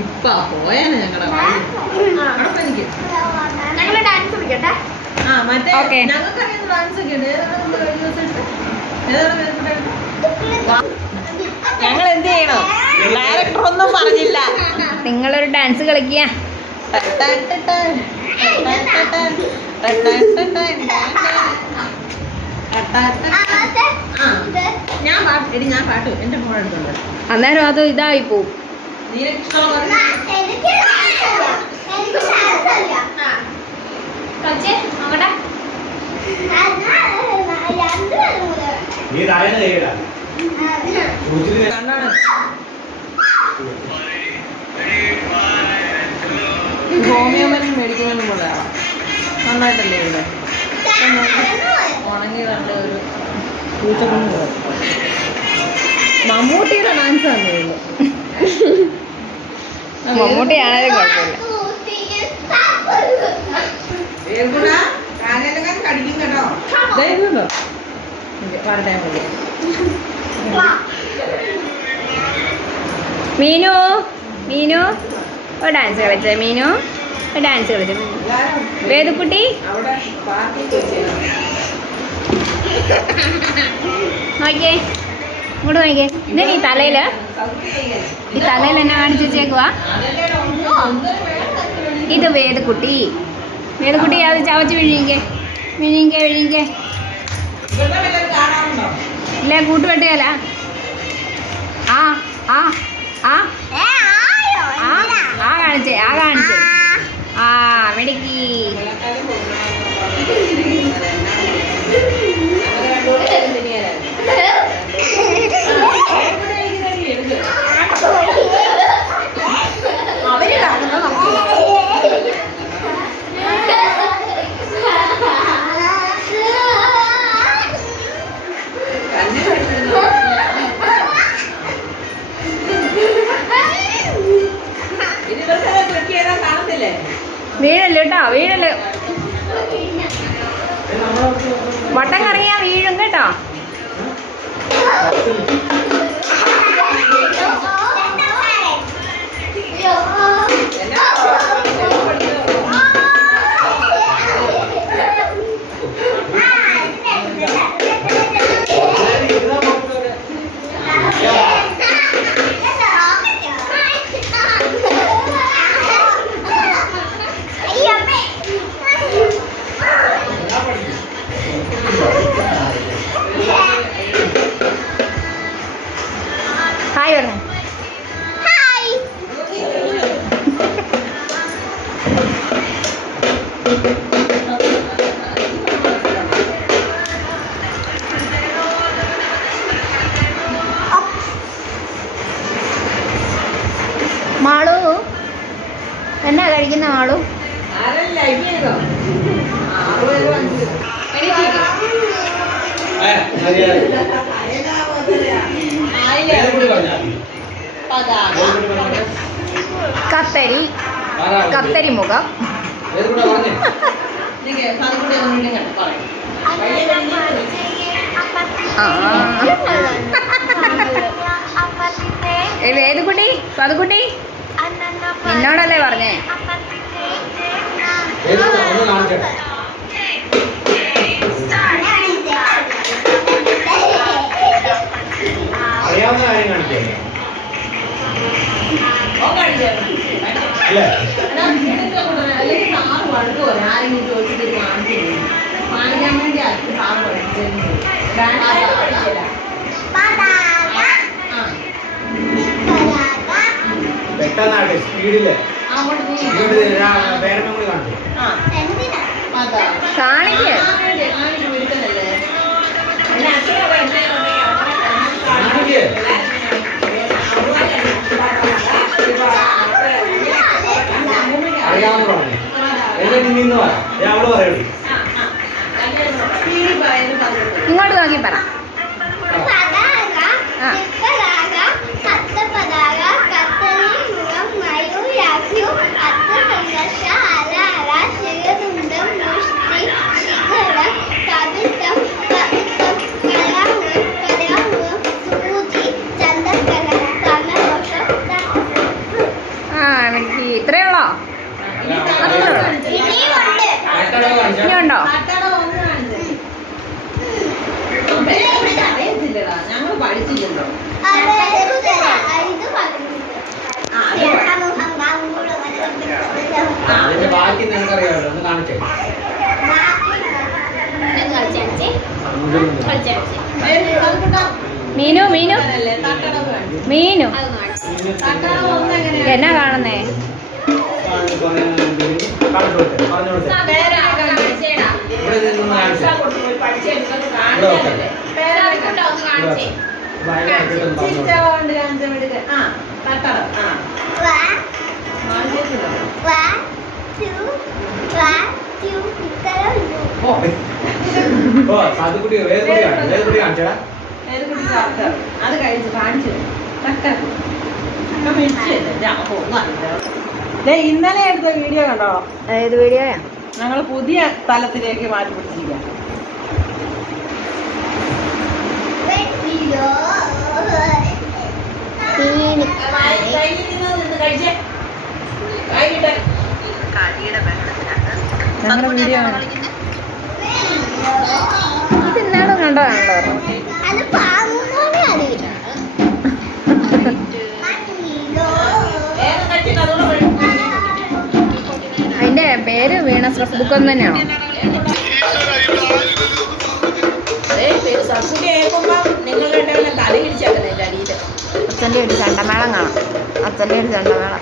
ഇപ്പൊ പോയാലേ ഞങ്ങളെ ഡാൻസ് കളിക്കട്ടെ. മറ്റേ ഞങ്ങൾക്കറിയുന്ന ഡാൻസ് ഒക്കെ ഉണ്ട്. ഞങ്ങൾ എന്ത് ചെയ്യണോ? ഡയറക്ടർ ഒന്നും പറഞ്ഞില്ല. നിങ്ങളൊരു ഡാൻസ് കളിക്കുക. ഞാൻ പാട്ട് എന്റെ ഫോൺ എടുത്തുണ്ട്. അന്നേരം അത് ഇതായി പോവും. ഹോമിയോ മരുന്ന് മേടിക്കുന്നതിന് പോലെയാണ്. നന്നായിട്ടല്ലേ ഇവിടെ ഉണങ്ങി കണ്ട ഒരു പൂച്ചക്കുഞ്ഞ് പോലെ. മമ്മൂട്ടിയുടെ ഡാൻസ് ആണെന്ന് മമ്മൂട്ടിയാണേലും കുഴപ്പമില്ല. മീനു മീനു ഒരു ഡാൻസ് കളിച്ചേ. മീനു ഒരു ഡാൻസ് കളിച്ചു. വേദക്കുട്ടി നോക്കിയേ, ഇങ്ങോട്ട് നോക്കിയേ. ഇതേ ഈ തലയില് എന്നെ കാണിച്ചു വെച്ചേക്കുവാ. ഇത് വേദക്കുട്ടി. വേദക്കുട്ടി അത് ചവച്ച് വിഴിഞ്ഞേ വിഴിഞ്ഞേ ഇല്ല കൂട്ടുകെട്ടുകയല്ല. ആ ആ ആ ആ കാണിച്ചേ ആ മെടുക്കി. വീഴല്ലോ കേട്ടോ, വീഴല്ലോ. വട്ടം കറങ്ങിയാ വീഴും കേട്ടോ. ഹായ് പറഞ്ഞു. മാളു എന്നാ കഴിക്കുന്ന മാളു? കത്തരി മുഖം. വേദക്കുട്ടി പതുക്കുട്ടി എന്നോടല്ലേ പറഞ്ഞേ? അറിയാവുന്ന കാര്യം കാണിച്ചേ. പെട്ടെന്നാട്ടെ സ്പീഡില് വേറെ കൂടി കാണിച്ചു കാണിക്കേ. അറിയാവുന്ന പറഞ്ഞു എന്നെ നിന്ന് പറ. അവള് പറയൂ. ഇങ്ങോട്ട് നോക്കി പറ. ആ ഇനിയുമുണ്ട്. ഇനിയുണ്ടോ? അറിയത്തില്ലടാ, ഞങ്ങൾ പഠിച്ചില്ലല്ലോ. അത് ഇത് അതിന്റെ ബാക്കി നിനക്കറിയാമല്ലോ, ഒന്ന് കാണിച്ചേ. മീനു മീനു മീനു എന്നാ കാണുന്നേ? ഇവിടെ നിന്ന് കാണിച്ചേ. ഓ സാധുക്കുട്ടി വേദക്കുട്ടി കാണിച്ചടാ. അത് കഴിച്ചു കാണിച്ചു. ഇന്നലെ എടുത്ത വീഡിയോ കണ്ടോ? ഏത് വീഡിയോയാ? ഞങ്ങൾ പുതിയ തലത്തിലേക്ക് മാറ്റി പിടിച്ചിരിക്കാം. ഞങ്ങളുടെ വീഡിയോ ഇത് ഇന്നാളും കണ്ടതാണല്ലോ. അത് പാമ്പുപോലെ അറിയില്ല. അതിന്റെ പേര് വീണ സ്ട്രെസ് ബുക്ക് ഒന്ന് തന്നെയാണോ? അച്ഛൻ്റെ ഒരു ചണ്ടമേളം കാണാം. അച്ഛൻ്റെ ഒരു ചണ്ടമേളം.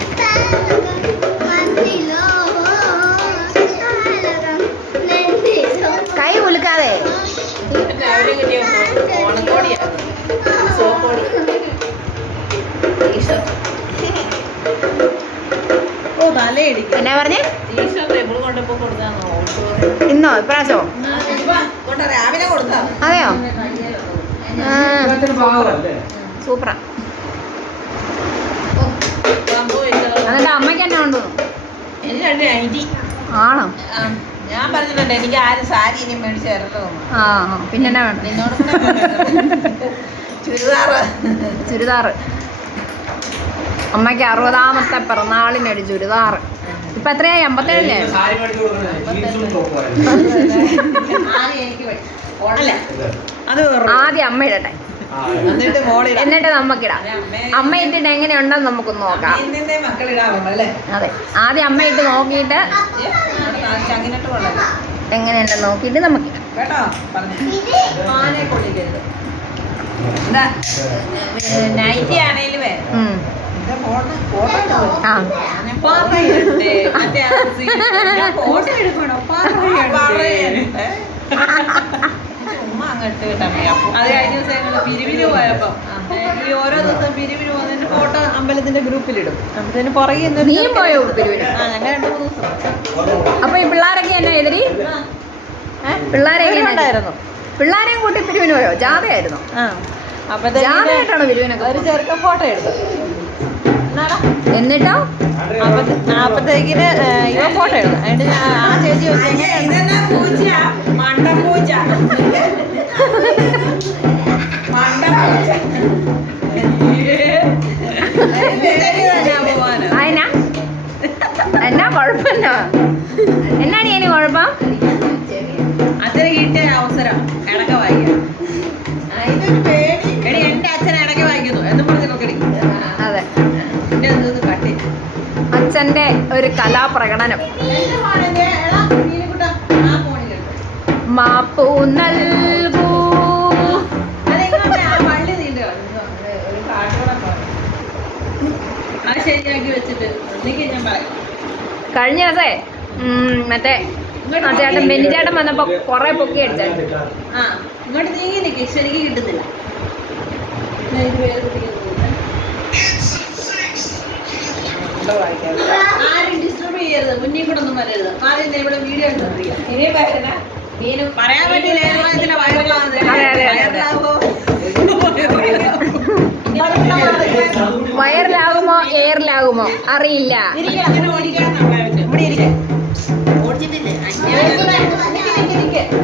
കൈ കുലുക്കാതെ. ഓ തലയടിക്കും. എന്നാ പറഞ്ഞേ? ടീഷർട്ട് എപ്പോഴും കൊണ്ടപ്പോ കൊടുത്താന്നോ? ഇന്നോ ഇപ്രാവശ്യമോ? രാവിലെ കൊടുത്താ അതെയോ? പാവല്ലേ? സൂപ്പറാ. എന്നിട്ട് അമ്മയ്ക്ക് എന്നാ കൊണ്ടു? എനിക്ക് രണ്ട് ഐഡി ആണോ? ഞാൻ പറഞ്ഞിട്ടുണ്ട് എനിക്ക് ആരും സാരി ഇനി മേടിച്ചു തരല്ലോ. ആ പിന്നെ എന്നാ വേണ്ട? നിന്നോട് ചുരിദാറ് ചുരിദാറ്. അമ്മയ്ക്ക് 60ാമത്തെ പിറന്നാളിനൊരു ചുരിദാറ്. ഇപ്പൊ എത്രയായി? 57 സാരി മേടിച്ചു കൊടുക്കുന്നത് ജീൻസും ടോപ്പും ആദ്യം എനിക്ക് ഓടല്ലേ അത് ആദ്യം അമ്മ ഇടട്ടെ, എന്നിട്ട് മോളിൽ എന്നിട്ട് നമുക്കിടാം. അമ്മ ഇട്ടിട്ട് എങ്ങനെയുണ്ടെന്ന് നമുക്കൊന്ന് നോക്കാം. മക്കളിടാറുണ്ട് അല്ലേ? അതെ, ആദ്യം അമ്മ ഇട്ട് നോക്കിയിട്ട് ചങ്ങിനിട്ട് കൊള്ളല്ലേ എങ്ങനെയുണ്ടെന്ന് നോക്കിയിട്ട് നമുക്കിടാം. കേട്ടോ. പറഞ്ഞു ആനെ കൊള്ളിക്കരുത്. നൈറ്റി ആണേലും ഉം. ആ ഫോട്ടോ എടുക്കണോ? ചുമ്മാ അങ്ങോട്ട് അത് കഴിഞ്ഞ ദിവസം ഞങ്ങൾ പിരിവിന് പോയപ്പോ ഈ ഓരോ ദിവസം പിരിവിന് പോകുന്നതിന്റെ ഫോട്ടോ അമ്പലത്തിന്റെ ഗ്രൂപ്പിലിടും. അമ്പലത്തിന് പുറകെ നീ പോയോ പിരിവിന്? ഞങ്ങൾ 2-3 ദിവസം. അപ്പൊ ഈ പിള്ളേരൊക്കെ എന്നാ എതിരി? പിള്ളേരൊക്കെ ഉണ്ടായിരുന്നു. പിള്ളേരെയും കൂട്ടി പിരിവിന് പോയോ? ജാഥയായിരുന്നു? ജാഥയായിട്ടാണോ പിരിവിനൊക്കെ? ഒരു ചെറുക്കൻ ഫോട്ടോ എടുത്തു. എന്നിട്ടോ അപ്പത്തേക്കിന് ഇവ ഫോട്ടോ എടുത്തു. എന്നിട്ട് ആ ചേച്ചി അതിനാ എന്നാ കുഴപ്പമില്ലോ? എന്നാടി അതിന് കുഴപ്പം? അച്ഛന് കിട്ടിയ അവസരം ഇടയ്ക്ക് വായിക്കാം. എടി എന്റെ അച്ഛൻ ഇടയ്ക്ക് വായിക്കുന്നു എന്ന് പറഞ്ഞിട്ടൊക്കെ അതെ, കട്ടി അച്ഛന്റെ ഒരു കലാപ്രകടനം. മാപ്പു നൽകൂ. പള്ളി നീണ്ടു ഒരു പാട്ടോടെ അത് ശരിയാക്കി വെച്ചിട്ട് ഒന്നിക്ക് ഞാൻ പറയാം. കഴിഞ്ഞ ദിവസേ മറ്റേ ആ ചേട്ടൻ ബെന്നിച്ചേട്ടൻ വന്നപ്പോ കൊറേ പൊക്കി അടിച്ചേ. ആ ഇങ്ങോട്ട് നീങ്ങി നിൽക്കും, ശരിക്കും കിട്ടുന്നില്ല. ആരും ഡിസ്റ്റർബ് ചെയ്യരുത്, മുന്നിൽ കൂടെ ഒന്നും വരരുത്. ആദ്യം ഇവിടെ വീഡിയോ പറയാൻ പറ്റില്ല. വയറിലാകുമോ എയറിലാകുമോ അറിയില്ല.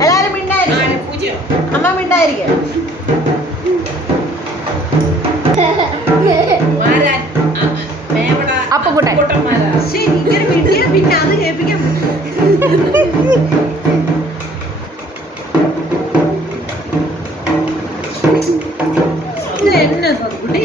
എല്ലാരും മിണ്ടായിരിക്കും. അമ്മ മിണ്ടായിരിക്കും. അപ്പുകുട്ടൻ ഇങ്ങനെ മിണ്ടിയാ പിന്നെ അത് എന്നെ സത്കുട്ടി